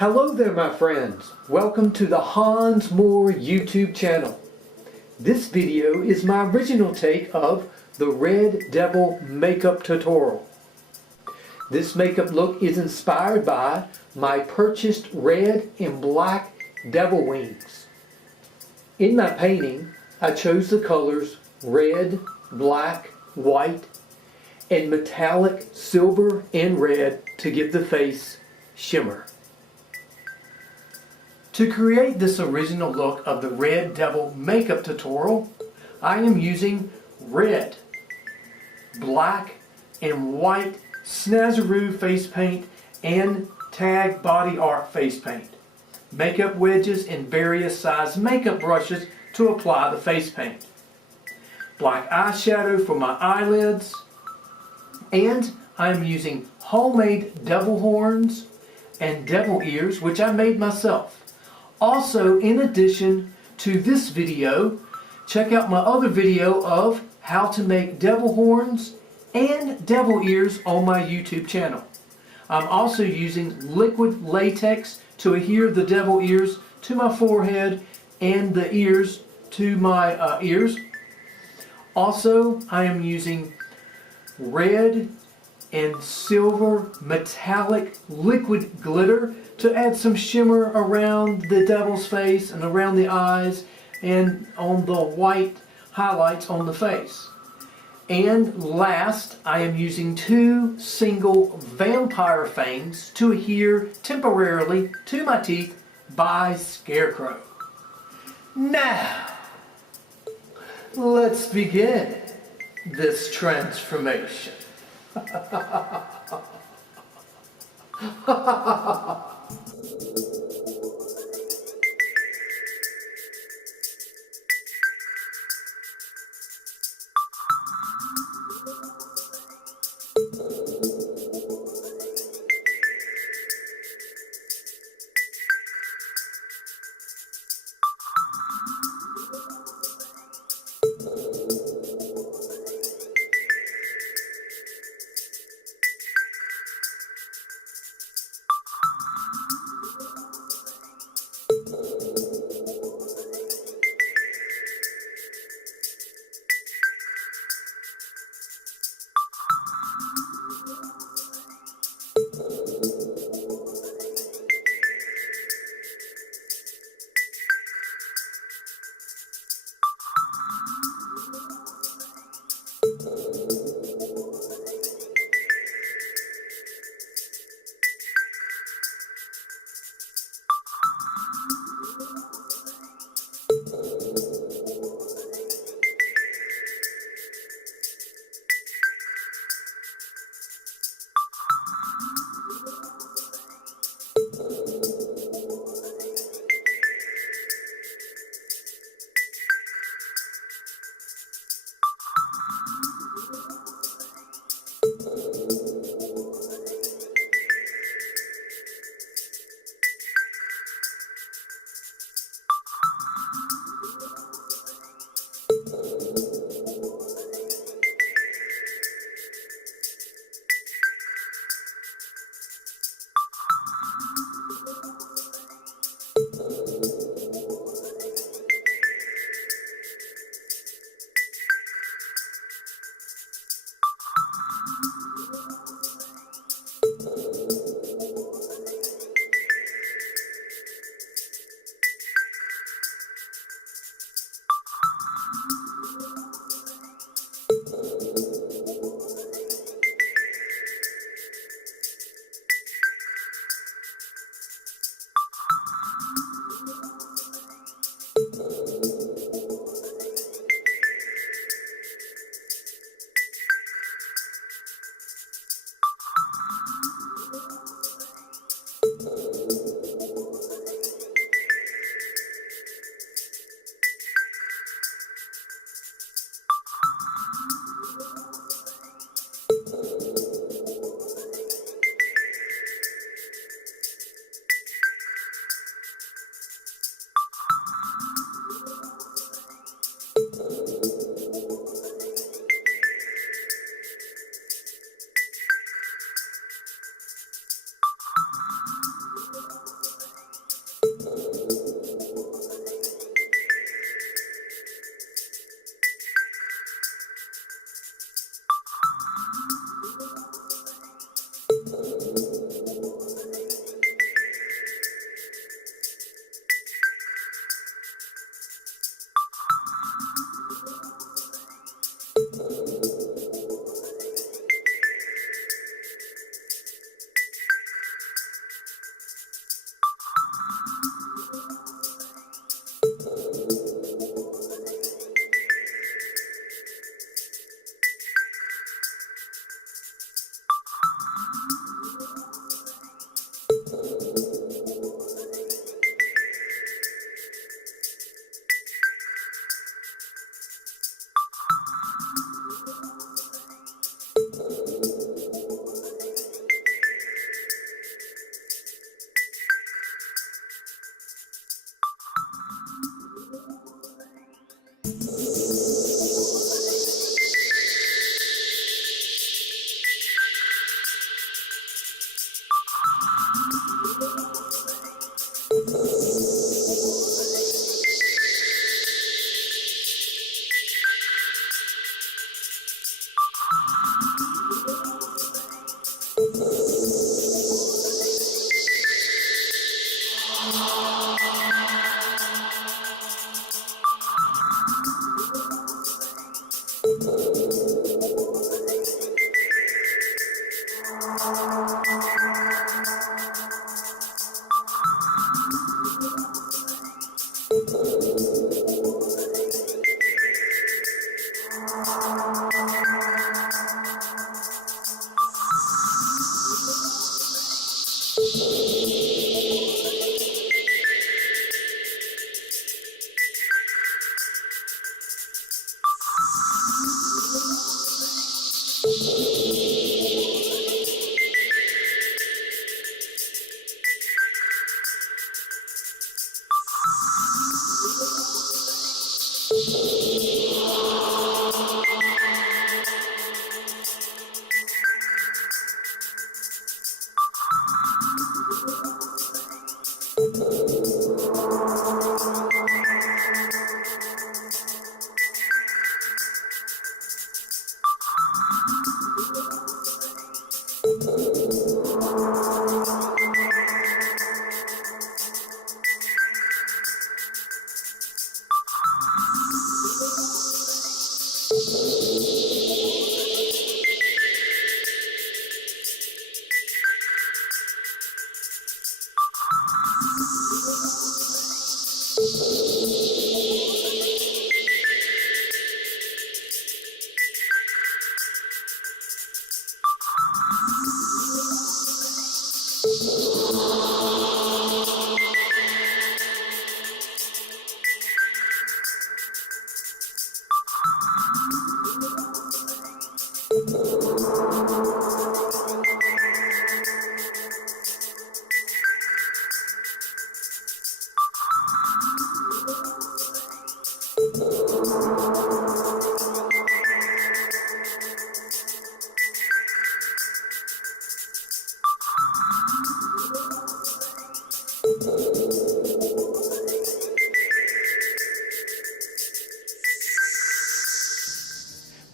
Hello there, my friends. Welcome to the Hans Moore YouTube channel. This video is my original take of the Red Devil makeup tutorial. This makeup look is inspired by my purchased red and black devil wings. In my painting, I chose the colors red, black, white, and metallic silver and red to give the face shimmer. To create this original look of the Red Devil makeup tutorial, I am using red, black, and white Snazaroo face paint and Tag Body Art face paint, makeup wedges, and various size makeup brushes to apply the face paint, black eyeshadow for my eyelids, and I am using homemade devil horns and devil ears, which I made myself. Also, in addition to this video, check out my other video of how to make devil horns and devil ears on my YouTube channel. I'm also using liquid latex to adhere the devil ears to my forehead and the ears to my ears. Also, I am using red and silver metallic liquid glitter to add some shimmer around the devil's face and around the eyes and on the white highlights on the face. And last, I am using 2 single vampire fangs to adhere temporarily to my teeth by Scarecrow. Now, let's begin this transformation.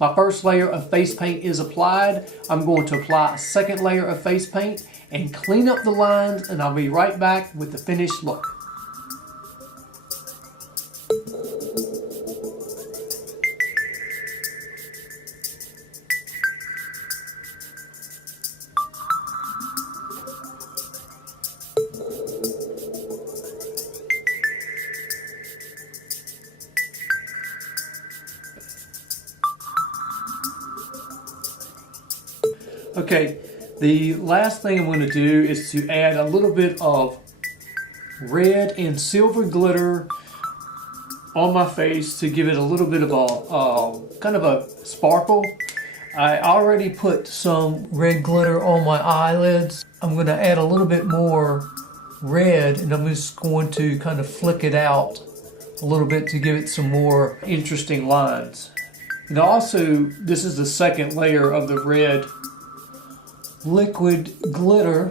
My first layer of face paint is applied. I'm going to apply a second layer of face paint and clean up the lines, and I'll be right back with the finished look. Okay, the last thing I'm going to do is to add a little bit of red and silver glitter on my face to give it a little bit of a kind of a sparkle. I already put some red glitter on my eyelids. I'm going to add a little bit more red, and I'm just going to kind of flick it out a little bit to give it some more interesting lines. And also, this is the second layer of the red liquid glitter,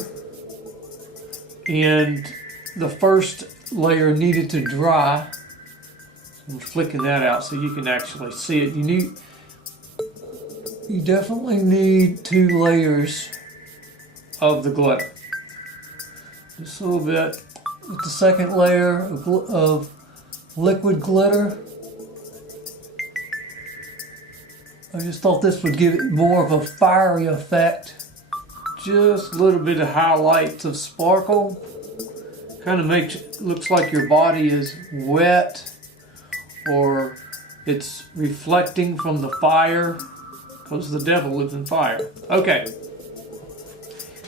and the first layer needed to dry. I'm flicking that out so you can actually see it. You definitely need 2 layers of the glitter. Just a little bit with the second layer of liquid glitter. I just thought this would give it more of a fiery effect. Just a little bit of highlights of sparkle. Kind of looks like your body is wet, or it's reflecting from the fire, because the devil lives in fire. Okay,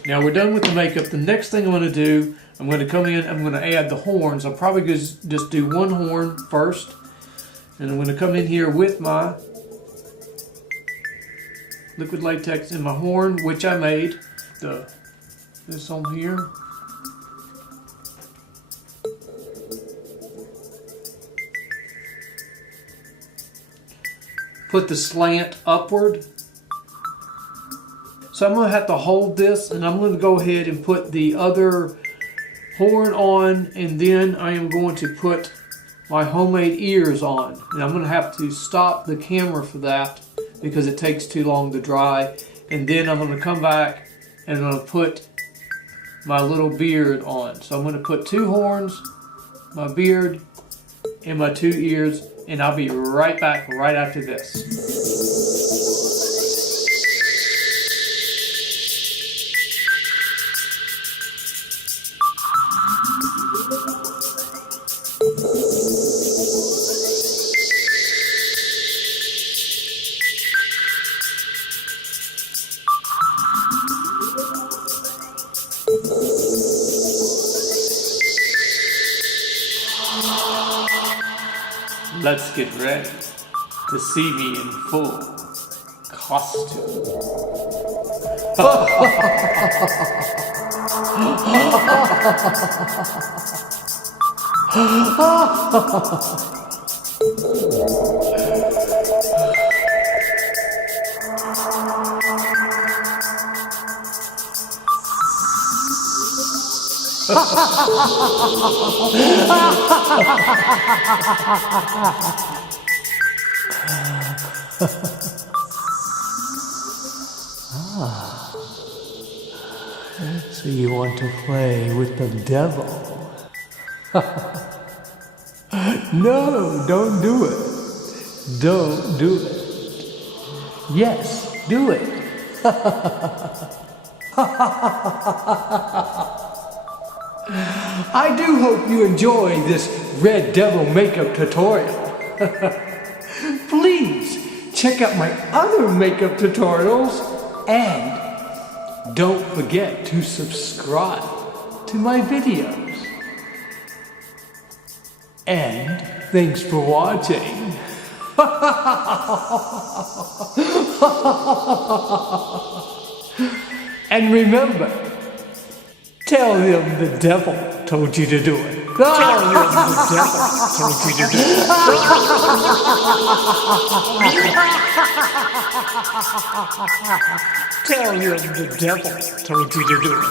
now we're done with the makeup. The next thing I'm going to do, I'm going to come in, I'm going to add the horns. I'll probably just do 1 horn first, and I'm going to come in here with my liquid latex in my horn, which I made. This on here. Put the slant upward. So I'm going to have to hold this, and I'm going to go ahead and put the other horn on, and then I am going to put my homemade ears on. And I'm going to have to stop the camera for that because it takes too long to dry. And then I'm going to come back and I'm going to put my little beard on. So I'm going to put 2 horns, my beard, and my 2 ears, and I'll be right back right after this. Let's get ready to see me in full costume. So you want to play with the devil? No, don't do it. Don't do it. Yes, do it. I do hope you enjoy this Red Devil makeup tutorial. Please check out my other makeup tutorials, and don't forget to subscribe to my videos. And thanks for watching. And remember, tell him the devil told you to do it. Tell him the devil told you to do it. Tell him the devil told you to do it.